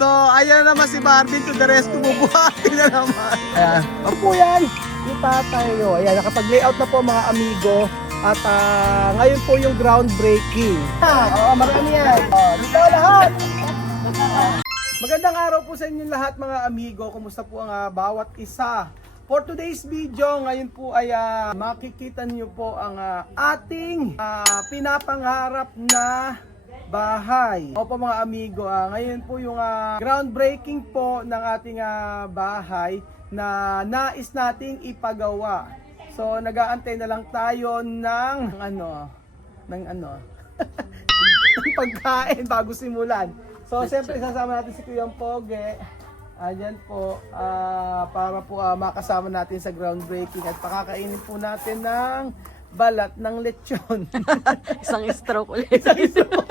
So, ayan na naman si Marvin to the rescue. Bubuhatin na naman. Ayan. Ang po yan. Kita tayo. Ayan, nakapag-layout na po mga amigo. At ngayon po yung groundbreaking. Oo, marami yan. Dito lahat. Magandang araw po sa inyo lahat mga amigo. Kumusta po ang bawat isa? For today's video, ngayon po ay makikita niyo po ang ating pinapangarap na bahay. Opo mga amigo, ngayon po yung groundbreaking po ng ating bahay na nais nating ipagawa. So nag-aantay na lang tayo ng ng pagkain bago simulan. So siyempre sasama natin si Kuyang Poge. Ayan po, para po makasama natin sa groundbreaking at pakakainin po natin ng balat ng lechon. Isang stroke ulit. Isang stroke.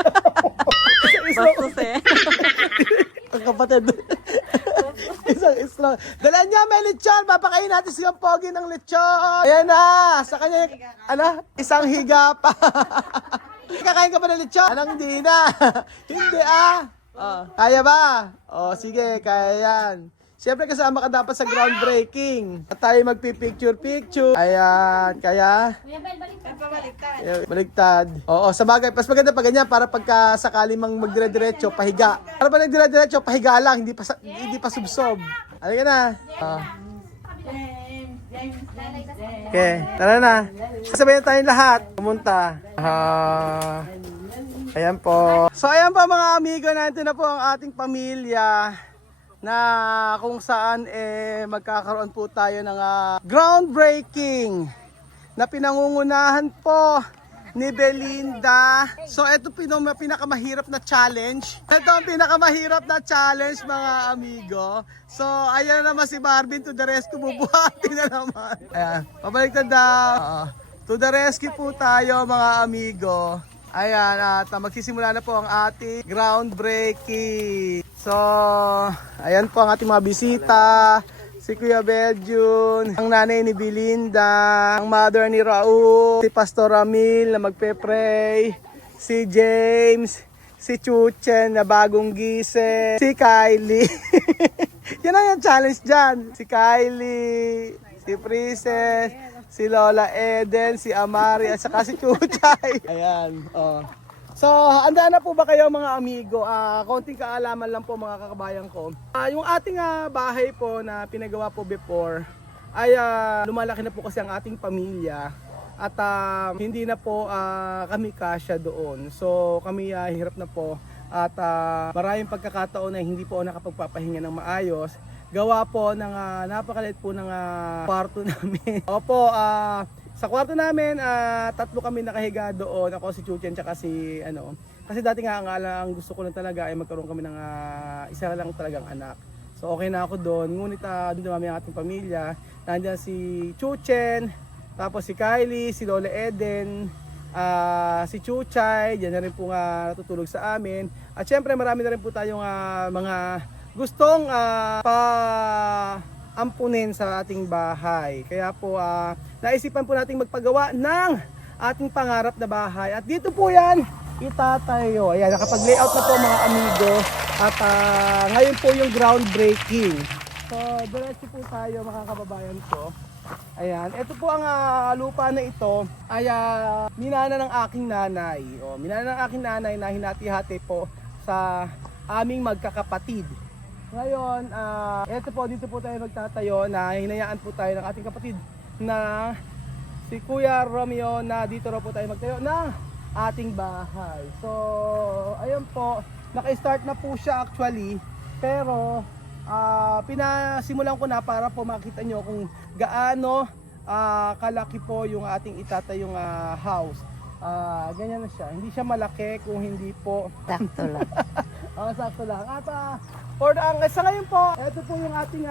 Bastos eh. Ang kapatid. Isang stroke. Dalan niya may lechon. Papakainin natin si Pogi ng lechon. Ayan na. Sa kanya, isang higa pa. Kakain ka ba ng lechon? Anong hindi na? Hindi kaya ba? Sige, kaya yan. Siyempre kasama ka dapat sa groundbreaking. At tayo magpipicture-picture. Ayan, kaya? Baliktad. Oo, sa bagay. Mas maganda pa ganyan para pagka sakali mang magdire-diretso, pahiga. Para pa nagdire-diretso, pahiga lang. Hindi pa subsob. Ano ka na? Okay, tara na. Sasabihin tayong lahat. Pumunta. Ayan po. So ayan po mga amigo, nandito na po ang ating pamilya na kung saan magkakaroon po tayo ng groundbreaking na pinangungunahan po ni Belinda. So ito pinakamahirap na challenge. Ito ang pinakamahirap na challenge mga amigo. So ayan na naman si Marvin to the rescue. Bubuhatin na naman. Ayan, pabaliktad daw. To the rescue po tayo mga amigo. Ayan, at magsisimula na po ang ating groundbreaking. So, ayan po ang ating mga bisita. Si Kuya Beljun, ang nanay ni Belinda, ang mother ni Raul, si Pastor Ramil na magpe-pray, si James, si Chuchen na bagong gising, si Kylie. Yan ang yung challenge dyan. Si Kylie, si Princess, si Lola Eden, si Amari, at saka si Chuchay. Ayan, So, handa na po ba kayo mga amigo? Konting kaalaman lang po mga kakabayan ko. Yung ating bahay po na pinagawa po before ay lumalaki na po kasi ang ating pamilya at hindi na po kami kasya doon. So, kami hirap na po at maraming pagkakataon na hindi po nakapagpapahinga ng maayos. Gawa po ng napakalit po ng kwarto namin. Opo, sa kwarto namin, tatlo kami nakahiga doon. Ako, si Chuchen, tsaka si Kasi dati nga ang gusto ko lang talaga ay magkaroon kami ng isa lang talagang anak. So okay na ako doon. Ngunit doon dumami ang ating pamilya. Nandiyan si Chuchen, tapos si Kylie, si Lola Eden, si Chuchay, diyan na rin po natutulog sa amin. At syempre marami na rin po tayong mga gustong ampunin sa ating bahay. Kaya po naisipan po nating magpagawa ng ating pangarap na bahay. At dito po yan itatayo. Ayan, nakapag-layout na po mga amigo. At ngayon po yung groundbreaking. So, diretso po tayo mga kababayan ko. Ayan, ito po ang lupa na ito ay minana ng aking nanay. Minana ng aking nanay na hinati-hati po sa aming magkakapatid. Ngayon, dito po tayo magtatayo na hinayaan po tayo ng ating kapatid na si Kuya Romeo na dito raw po tayo magtayo ng ating bahay. So, ayun po, naka-start na po siya actually, pero pinasimulan ko na para po makita nyo kung gaano kalaki po yung ating itatayong house. Ganyan na siya, hindi siya malaki kung hindi po Sakto lang. sakto lang. At sa ngayon po, ito po yung ating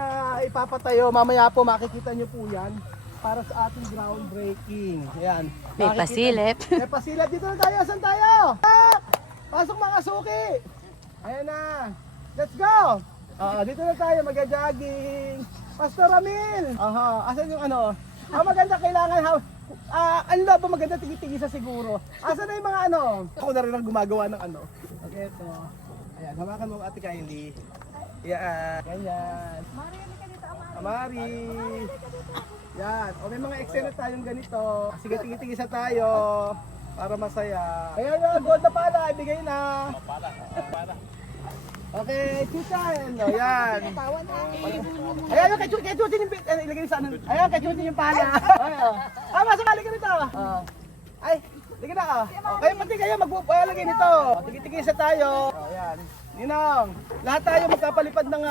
ipapatayo. Mamaya po makikita nyo po yan para sa ating groundbreaking. Ayan. May pasilip. May pasilip. Dito na tayo. Saan tayo? Pasok mga suki. Ayan na. Let's go. Dito na tayo. Mag-jogging. Pastor Ramil. Asan yung maganda kailangan. Ano ba maganda tigi-tigisa siguro. Asan na yung mga Ako na rin ang gumagawa ng Okay, ito. Ayan, hawakan mo Ate Kylie. Yan, ganyan. Amari. Yan. O may mga eksena tayong ganito. Sige, tigisa tayo para masaya. Ayan yung gold na pala, ibigay na. Okay, chuchan. O yan. Ayan yung kay chuchin yung ilagay sa ano. Ayan, kay chuchin yung pala. Masakali ka nito. Ay, sige na ka. Okay, pati kayo magpapalagay nito. Tigisa tayo. O yan. Ninong, lahat tayo magkapalipad ng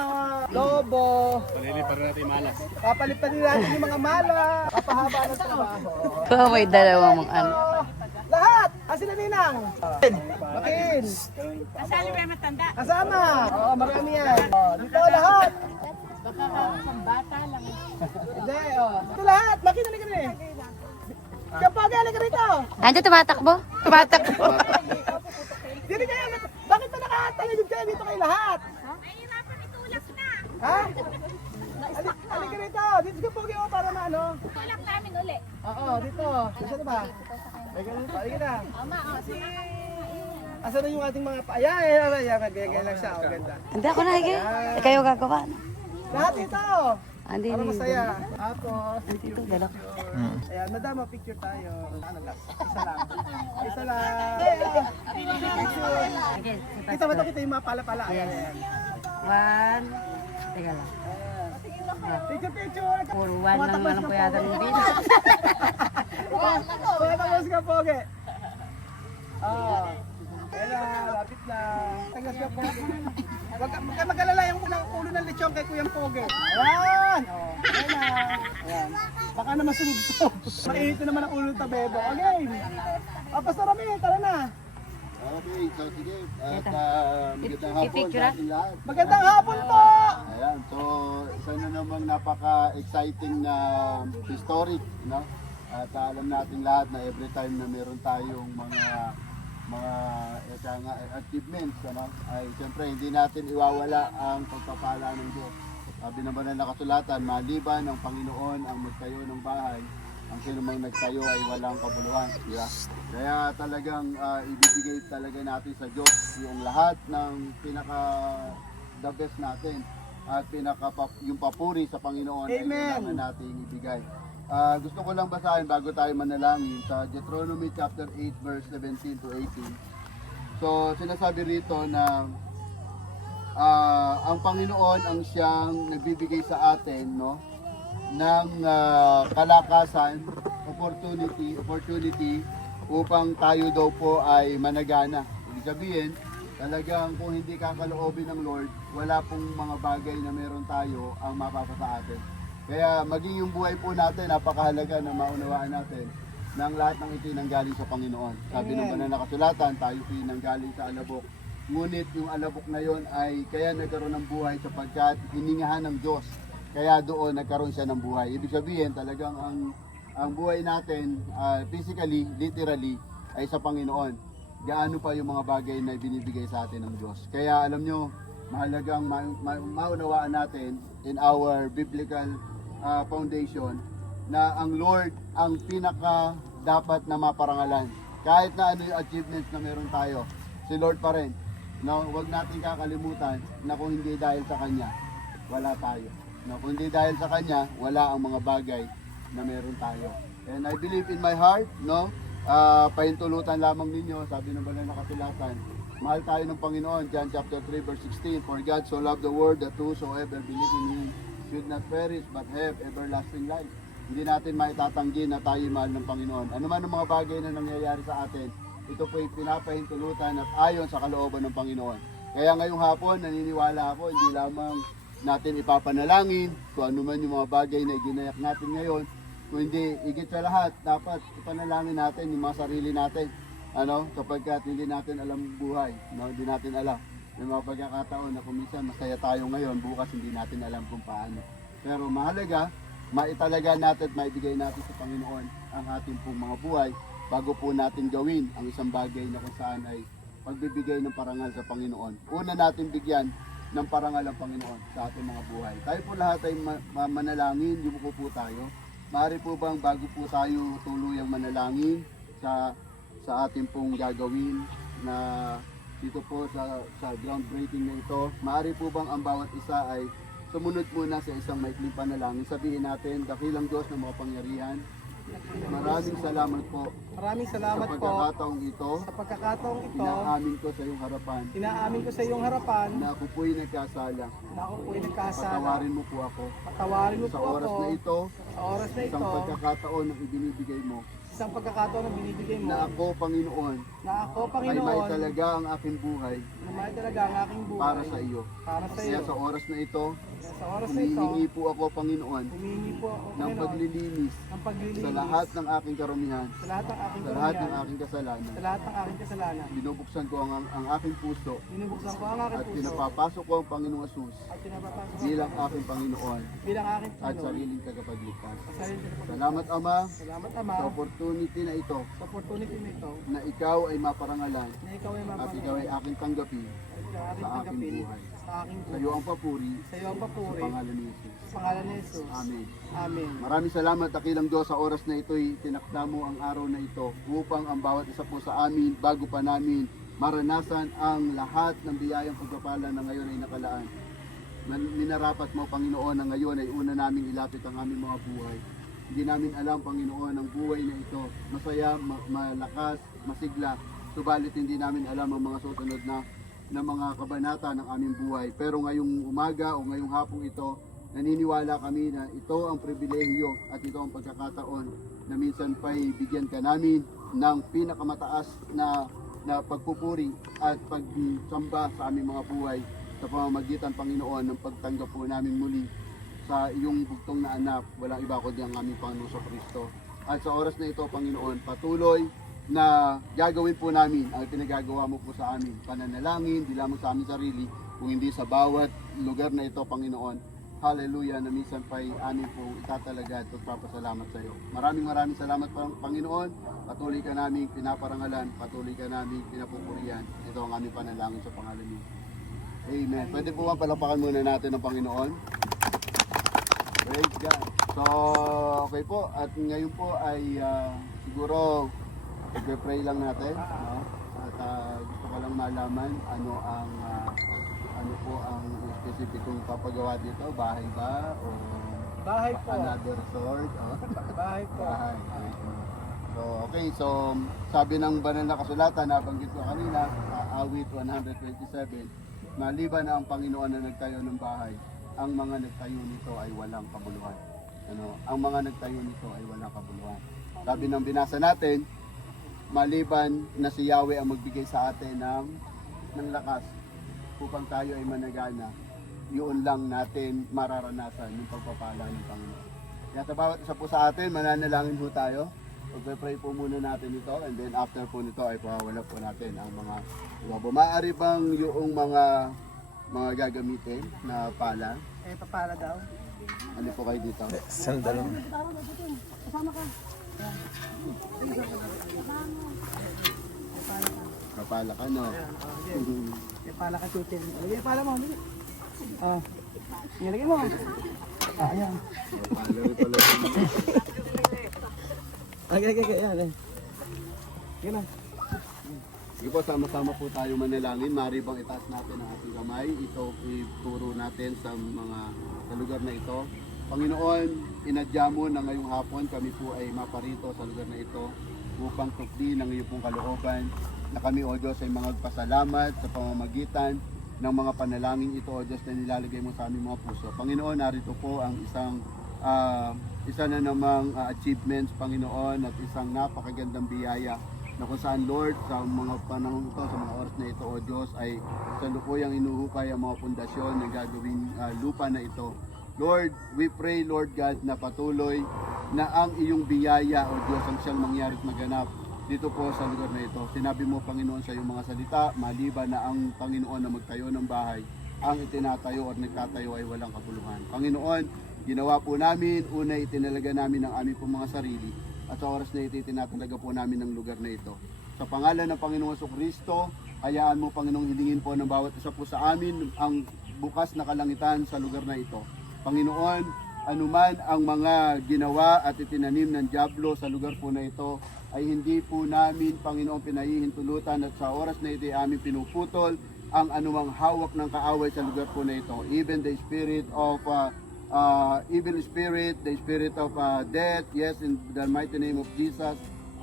lobo. Palilipan natin yung malas. Papalipad din natin yung mga mala. Papahaba ng trabaho. Kung may dalawang ano. Lahat! Asin na Ninang? Makin! Kasali ba matanda? Kasama! Oo, marami yan. Dito lahat! Bata lang. Hindi, Ito lahat! Makin na ka rin. Kapag galing ka rito! Andiyan tumatakbo? Tumatakbo. Dito kayo! Bakit na nakatayo kayo dito kayo lahat? Nahihirapan itulak na. Ha? Alik ka rito! Dito ka pogi para maano? Tulak namin uli. Oo, dito. Nasaan na ba? Ika na. Ama, Asan na yung ating mga ayan, nagagay lang siya. O, ganda. Hindi ako naigay. Kayo gagawa. Lahat ito! Andi Para ni. masaya. Tapos, Ito dala. ayan, madama, picture tayo. Ano lang? Isa lang. Isa lang. Kita ba ito? Kita yung mga pala-pala. Ayan, ayan. One. Teka lang. Picture, picture! Puro one lang naman po yata ng dito. Tumatapos ka, Poge. Ayan na, lapit na. Tagas ka, Poge. Huwag ka mag-alala yung ulo ng lechon kay Kuyang Poge. Ayan! Ayan na. Ayan. Baka naman sumibsog. Mainit na naman ang ulo ng tabebo. Okay. Pastor Rami, tara na. Okay, so sige. At magandang hapon I-picture, sa ating lahat. Magandang hapon po! Ayan, so isa na namang napaka-exciting na historic, no? At alam natin lahat na every time na meron tayong mga achievements, ano? Ay siyempre hindi natin iwawala ang pagpapala ng Diyos. Sabi naman na nakasulatan, maliban ng Panginoon ang magtayo ng bahay, ang sinumang nagtayo ay walang kabuluhan. Yeah? Kaya talagang ibibigay talaga natin sa Diyos yung lahat ng the best natin at yung papuri sa Panginoon ay Amen. kailangan natin ibigay. Gusto ko lang basahin bago tayo manalangin sa Deuteronomy chapter 8 verse 17 to 18. So sinasabi rito na ang Panginoon ang siyang nagbibigay sa atin, no, ng kalakasan, opportunity upang tayo daw po ay managana. Ibig sabihin, talagang kung hindi kakaloobin ng Lord, wala pong mga bagay na meron tayo ang mapapa sa atin. Kaya maging yung buhay po natin, napakahalaga na maunawaan natin ng lahat ng itinanggaling sa Panginoon. Sabi ng banal na kasulatan, tayo pinanggaling sa alabok. Ngunit yung alabok na yon ay kaya nagkaroon ng buhay sapagkat hiningahan ng Diyos. Kaya doon nagkaroon siya ng buhay. Ibig sabihin talagang ang buhay natin physically, literally ay sa Panginoon. Gaano pa yung mga bagay na binibigay sa atin ng Diyos. Kaya alam nyo, mahalagang maunawaan natin in our biblical foundation na ang Lord ang pinaka dapat na maparangalan. Kahit na ano yung achievements na meron tayo, si Lord pa rin. No, huwag natin kakalimutan na kung hindi dahil sa Kanya, wala tayo. No, kung hindi dahil sa Kanya, wala ang mga bagay na meron tayo. And I believe in my heart, no, pahintulutan lamang ninyo, sabi ng banal na kasulatan, mahal tayo ng Panginoon, John chapter 3 verse 16, for God so loved the world that whosoever believe in Him should not perish but have everlasting life. Hindi natin maitatanggi na tayo mahal ng Panginoon. Ano man ang mga bagay na nangyayari sa atin, ito po ay pinapahintulutan at ayon sa kalooban ng Panginoon. Kaya ngayong hapon, naniniwala ako, hindi lamang natin ipapanalangin kung ano man yung mga bagay na iginayak natin ngayon, kundi higit sa lahat, dapat ipanalangin natin yung mga sarili natin. Sapagkat hindi natin alam buhay, no? Hindi natin alam. May mga pagkakataon na kung minsan masaya tayo ngayon, bukas hindi natin alam kung paano. Pero mahalaga, maitalaga natin at maibigay natin sa Panginoon ang ating pong mga buhay bago po natin gawin ang isang bagay na kung saan ay pagbibigay ng parangal sa Panginoon. Una natin bigyan ng parangal ang Panginoon sa ating mga buhay. Tayo po lahat ay manalangin, yumuko po tayo. Maaari po bang bago po tayo tuluyang manalangin sa ating pong gagawin na dito po sa groundbreaking na ito. Maaari po bang ang bawat isa ay sumunod muna sa isang maikling panalangin. Sabihin natin, dakilang Diyos na makapangyarihan. Maraming salamat po Maraming sa salamat po pagkakataong ito. sa pagkakataong ito. Inaamin ko sa iyong harapan Inaamin ko sa iyong harapan na ako po'y nagkasala. na ako po'y nagkasala. Patawarin mo po ako. Patawarin mo Sa po oras ako na ito, sa oras na isang ito. pagkakataon na ibinibigay mo, Isang pagkakataon na binibigay mo na ako, Panginoon, na ako, ay may Panginoon, talaga ang aking buhay na may talaga ang aking buhay para sa iyo. para sa iyo. Kaya sa oras na ito, Kaya sa oras na ito, humihingi po ako, Panginoon, humingi po ako, ng Panginoon, paglilinis ng paglilinis sa lahat ng aking karamihan, sa lahat ng aking sa lahat ng karumihan, aking kasalanan. sa lahat ng aking kasalanan. Binubuksan ko ang aking puso Binubuksan ko ang aking at puso pinapapasok ko ang Panginoong Asus at pinapapasok ko bilang aking Panginoon bilang aking at Panginoon. sariling tagapagligtas. Sa sarili ko po. Salamat, Ama, Salamat, Ama, sa opportunity na ito sa opportunity nito na ikaw ay maparangalan na ikaw ay at mapangalaman ikaw ay aking tanggapin sa aking sa aking tanggapin buhay. sa aking Sa buhay. iyo ang papuri Sa iyo ang sa papuri pangalan ni Jesus. sa pangalan ni Jesus. Amen. Amen. Maraming salamat, dakilang Diyos, sa oras na ito'y tinakda mo ang araw na ito upang ang bawat isa po sa amin, bago pa namin maranasan ang lahat ng biyayang pagpapala na ngayon ay nakalaan. Minarapat mo, Panginoon, na ngayon ay una naming ilapit ang aming mga buhay. Hindi namin alam, Panginoon, ang buhay na ito. Masaya, malakas, masigla. Subalit hindi namin alam ang mga susunod na mga kabanata ng aming buhay. Pero ngayong umaga o ngayong hapong ito, naniniwala kami na ito ang pribilehiyo at ito ang pagkakataon na minsan pa'y bigyan ka namin ng pinakamataas na pagpupuri at pagsamba sa aming mga buhay sa pamamagitan, Panginoon, ng pagtanggap po namin muli sa iyong bugtong na anak, walang iba kundi ang aming Panginoon Kristo. At sa oras na ito, Panginoon, patuloy na gagawin po namin ang pinagagawa mo po sa amin. Pananalangin, di lamang sa aming sarili, kung hindi sa bawat lugar na ito, Panginoon. Hallelujah, na minsan pa'y amin po itatalaga at pagpapasalamat sa iyo. Maraming salamat, Panginoon. Patuloy ka namin pinaparangalan, patuloy ka namin pinapupurihan. Ito ang aming panalangin sa pangalan niyo. Amen. Pwede po ba palapakan muna natin ang Panginoon? Praise God. So, okay po. At ngayon po ay siguro i-pray lang natin. No? At gusto ko lang malaman ano po ang specificong papagawa dito. Bahay ba? O Bahay po. another resort? O? Bahay po. Bahay. So, okay. So, sabi ng banal na kasulatan, nabanggit ko kanina, awit 127, maliban na ang Panginoon na nagtayo ng bahay, ang mga nagtayo nito ay walang kabuluhan. Ang mga nagtayo nito ay walang kabuluhan. Sabi ng binasa natin, maliban na si Yahweh ang magbigay sa atin ng lakas upang tayo ay managana, yun lang natin mararanasan yung pagpapala ng Panginoon. Kaya sa bawat isa po sa atin, mananalangin po tayo. Pag-pray po muna natin ito, and then after po nito ay pawawala po natin ang mga wabo. Maaari bang yung mga gagamitin na pala? Papala daw. Ano po kayo dito? Sandalo. Kapala ka, no? Pala ka tutin. Lagyan pala mo. Ah. Nilagyan mo. Ayan. Kapala rin pala. Okay. Yan. Yan na. Sige po, sama-sama po tayo manalangin. Maaari bang itaas natin ang ating kamay? Ito ituro natin sa lugar na ito. Panginoon, inadya mo na ngayong hapon kami po ay maparito sa lugar na ito upang tukdi ng iyong pong kalooban na kami, O Diyos, ay magpasalamat sa pamamagitan ng mga panalangin ito, O Diyos, na nilalagay mo sa aming mga puso. Panginoon, narito po ang isa na namang achievements, Panginoon, at isang napakagandang biyaya na kung saan, Lord, sa mga panahon ito, sa mga oras na ito, O Diyos, ay sa lupuyang inuhukay ang mga pundasyon ng gagawing lupa na ito. Lord, we pray, Lord God, na patuloy na ang iyong biyaya, O Diyos, ang siyang mangyari at maganap dito po sa lugar na ito. Sinabi mo, Panginoon, sa iyong mga salita, maliban na ang Panginoon na magtayo ng bahay, ang itinatayo at nagtatayo ay walang kabuluhan. Panginoon, ginawa po namin, una itinalaga namin ang aming pong mga sarili, at sa oras na ito, itinatalaga po namin ang lugar na ito. Sa pangalan ng Panginoon Kristo, hayaan mo, Panginoong, hilingin po ng bawat isa po sa amin ang bukas na kalangitan sa lugar na ito. Panginoon, anuman ang mga ginawa at itinanim ng dyablo sa lugar po na ito, ay hindi po namin, Panginoon, pinahihintulutan at sa oras na ito ay aming pinuputol ang anumang hawak ng kaaway sa lugar po na ito. Even the spirit of evil spirit, the spirit of death, yes, in the mighty name of Jesus,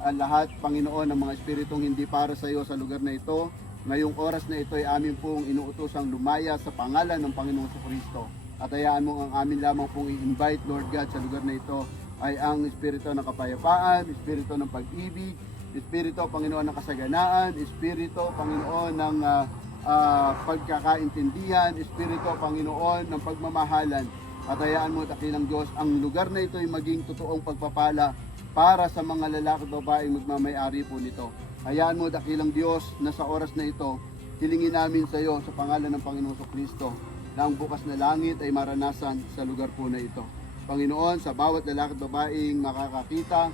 ang lahat, Panginoon, ng mga espiritong hindi para sa iyo sa lugar na ito, ngayong oras na ito ay amin pong inuutosang lumaya sa pangalan ng Panginoong Kristo. At hayaan mo ang amin lamang pong i-invite, Lord God, sa lugar na ito ay ang espiritu ng kapayapaan, espiritu ng pag-ibig, espiritu, Panginoon, ng kasaganaan, espiritu, Panginoon, ng pagkakaintindihan, espiritu, Panginoon, ng pagmamahalan. At hayaan mo, dakilang Diyos, ang lugar na ito ay maging totoong pagpapala para sa mga lalaki at babaeng magmamayari po nito. Hayaan mo, dakilang Diyos, na sa oras na ito, hilingin namin sa iyo sa pangalan ng Panginoon Kristo na ang bukas na langit ay maranasan sa lugar po na ito. Panginoon, sa bawat lalaki at babaeng makakakita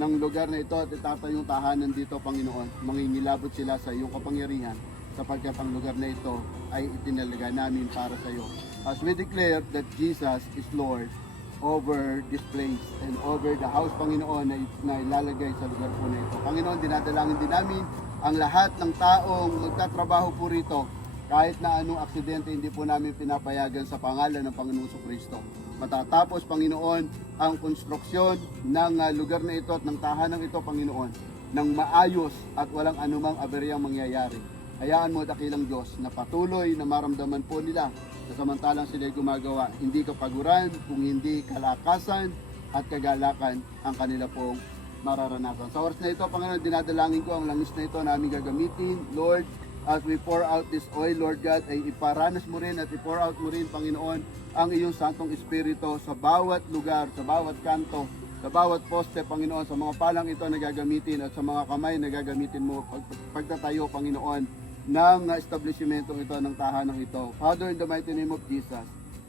ng lugar na ito at itatayong tahanan dito, Panginoon, mangingilabot sila sa iyong kapangyarihan sapagkat ang lugar na ito ay itinalaga namin para sa iyo. As we declare that Jesus is Lord over this place and over the house, Panginoon, na ilalagay sa lugar po na ito. Panginoon, dinadalangin din namin ang lahat ng taong magtatrabaho po rito, kahit na anong aksidente, hindi po namin pinapayagan sa pangalan ng Panginoong Kristo. Matatapos, Panginoon, ang konstruksyon ng lugar na ito at ng tahanang ito, Panginoon, ng maayos at walang anumang aberyang mangyayari. Hayaan mo, dakilang Diyos, na patuloy na maramdaman po nila na samantalang sila gumagawa, hindi kapaguran, kung hindi kalakasan at kagalakan ang kanila pong mararanasan. Sa oras na ito, Panginoon, dinadalangin ko ang langis na ito na aming gagamitin. Lord, as we pour out this oil, Lord God, ay iparanas mo rin at i-pour out mo rin, Panginoon, ang iyong Santong Espiritu sa bawat lugar, sa bawat kanto, sa bawat poste, Panginoon, sa mga palang ito na gagamitin at sa mga kamay na gagamitin mo pagtatayo, Panginoon, ng establishmentong ito, ng tahanang ito. Father, in the mighty name of Jesus,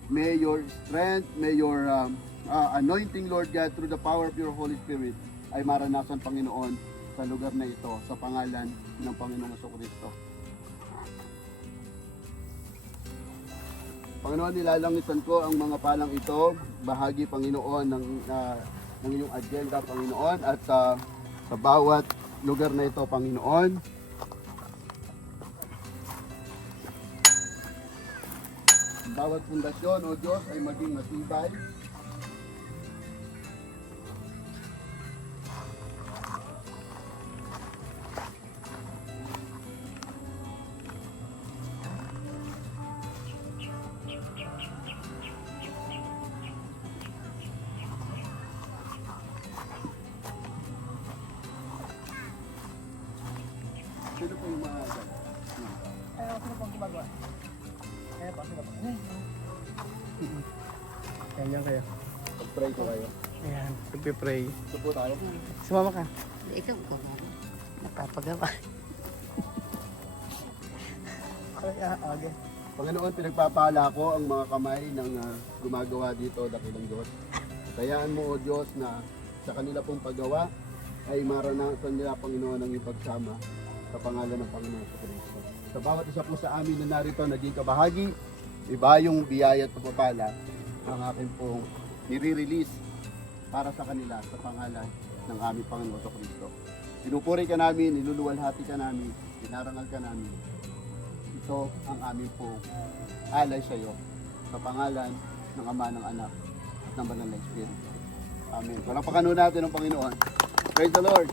may your strength, may your anointing, Lord God, through the power of your Holy Spirit, ay maranasan, Panginoon, sa lugar na ito, sa pangalan ng Panginoong Jesucristo. Panginoon, nilalangitan ko ang mga palang ito, bahagi, Panginoon, ng iyong agenda, Panginoon, at sa bawat lugar na ito, Panginoon, bawat pundasyon, O Diyos, ay maging matibay. Sino po yung mga Sino pong gumagawa? Kaya pa, sino pa? Ganyan kayo. pag-pray ko kayo? Ayan, pagpipray. Ito po tayo. Sumama ka. Ikaw ko na. Napapagawa. Okay. Panginoon, pinagpapala ko ang mga kamay ng gumagawa dito, dakilang Diyos. Kayaan mo, O Diyos, na sa kanila pong paggawa ay maranasan nila, Panginoon, ang ipagsama sa pangalan ng Panginoon sa Kristo. Sa bawat isa po sa amin na narito naging kabahagi, iba yung biyaya at pagpapala ang akin pong nire-release para sa kanila sa pangalan ng aming Panginoon sa Kristo. Pinupuri ka namin, niluluwalhati ka namin, dinarangal ka namin. Ito ang aming pong alay sa iyo sa pangalan ng Ama, ng Anak at ng Banal na Espiritu. Amen. Palakpakan natin ang Panginoon. Praise the Lord!